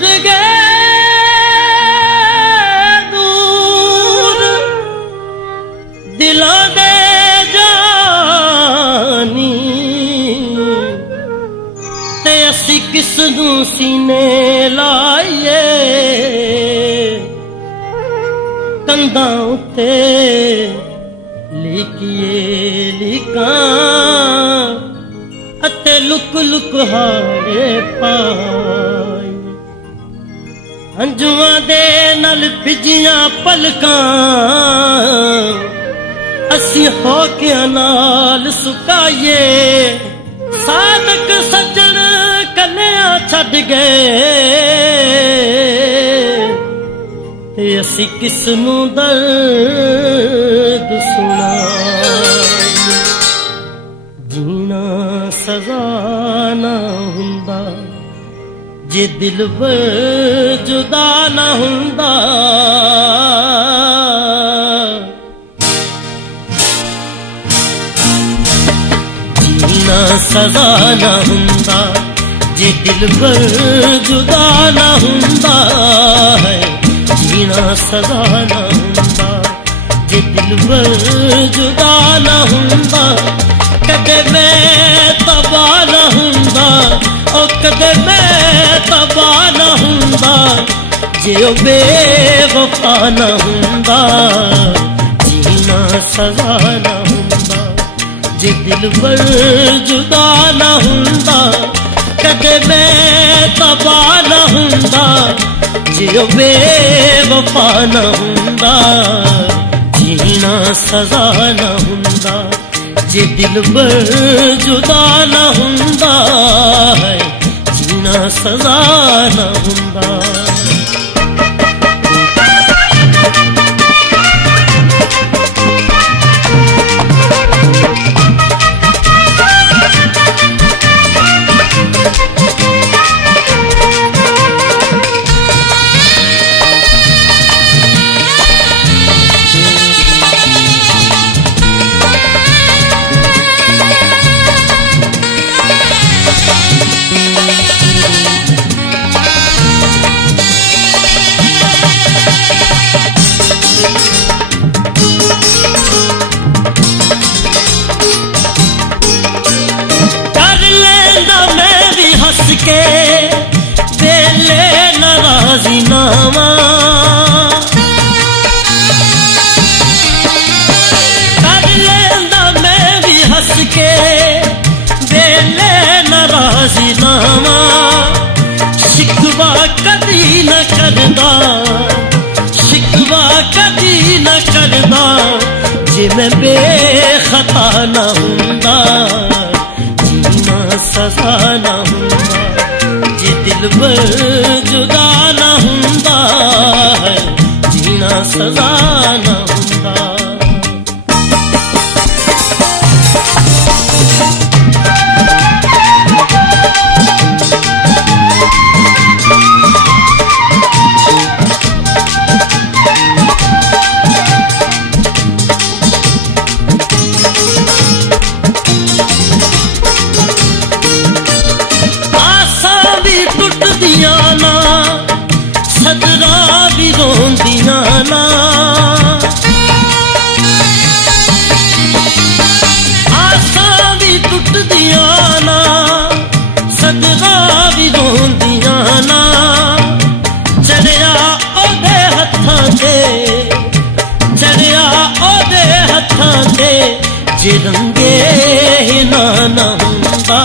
छड़ गए दूर दिलों दे जानी ते असी किस नूं सीने लाइए कंधां उत्ते लिखिए लिखां अते लुक लुक हारे पाई हंजुआं दे नाल भिजियां पलकां असी होकियां नाल सुकाइए साधक सज्जन कन्या छड़ गए ते असी किस नूं दर्द सुनाइए जीना सजा ना हुंदा जे दिलबर जुदा ना हुंदा जीना सजा ना हुंदा जे दिलबर जुदा ना हुंदा है जीना सजा ना हुंदा जे दिलबर जुदा ना हुंदा कदे मैं तबाह ना हुंदा ओ कदे मैं तबाह ना हुंदा जे ओ बेवफा ना हुंदा जीना सजा ना हुंदा जे दिलबर जुदा ना हुंदा कदे मैं तबाह ना हुंदा जे ओ बेवफा ना हुंदा जीना सजा ना हुंदा जे दिलबर जुदा ना हुंदा है जीना सजा ना हुंदा के बेले नाराजी नामा कर लेंदा मैं भी हंस के बेले नाराजी नामा शिकवा कदी न करदा शिकवा कदी न करदा जे मैं बेखता ना हुंदा जीना सजा ना हुंदा दिलबर जुदा ना हुंदा है जीना सजा ना हुंदा सदरा भी रोंदियां ना आसां भी टुटदियां ना सदरा भी रोंदियां ना चढ़िया ओदे हत्थां ते चढ़िया ओदे हत्थां ते जे रंगे ना ना हुंदा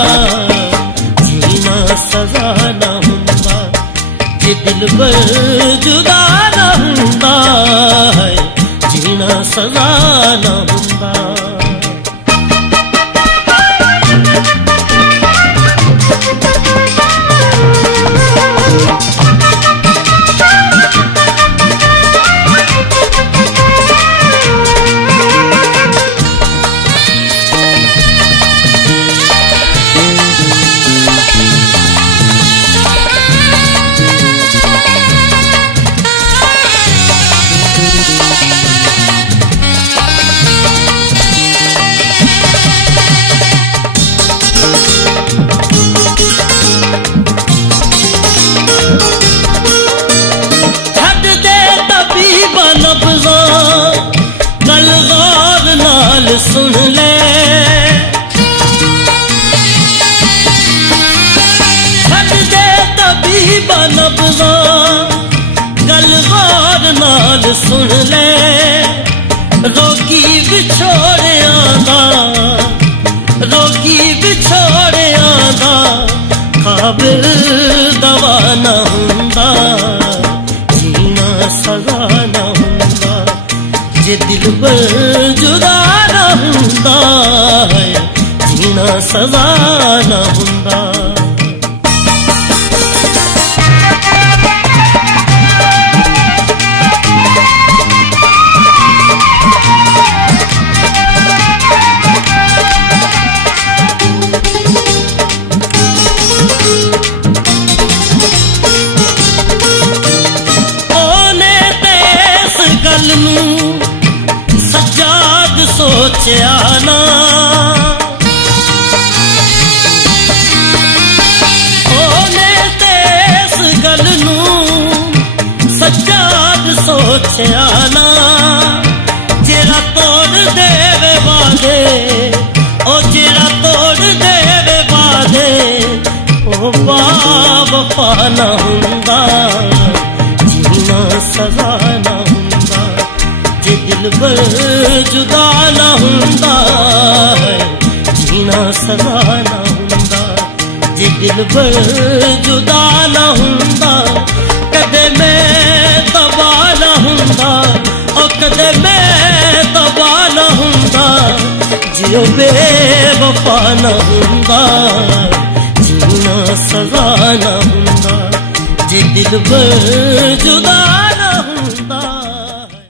जीना सजा ना हुंदा जे दिलबर जुदा ना हुंदा है जीना सजा ना हुंदा दिलबर जुदा ना हुंदा है जीना सजा ना हुंदा। सज्जाद सोचिया ना ओने ते इस गल नू सज्जाद सोचिया ना जेड़ा तोड़ देवे वादे ओ जेड़ा तोड़ देवे वादे ओ बावफा ना हुंदा जीना सजा ना दिलबर जुदा ना हुंदा है जीना सजा ना हुंदा। जे दिलबर जुदा ना हुंदा कदे मैं तबाह ना हुंदा और कदे मैं तबाह ना हुंदा। जियो बेवफा ना हुंदा जीना सजा ना हुंदा। जे दिलबर जुदा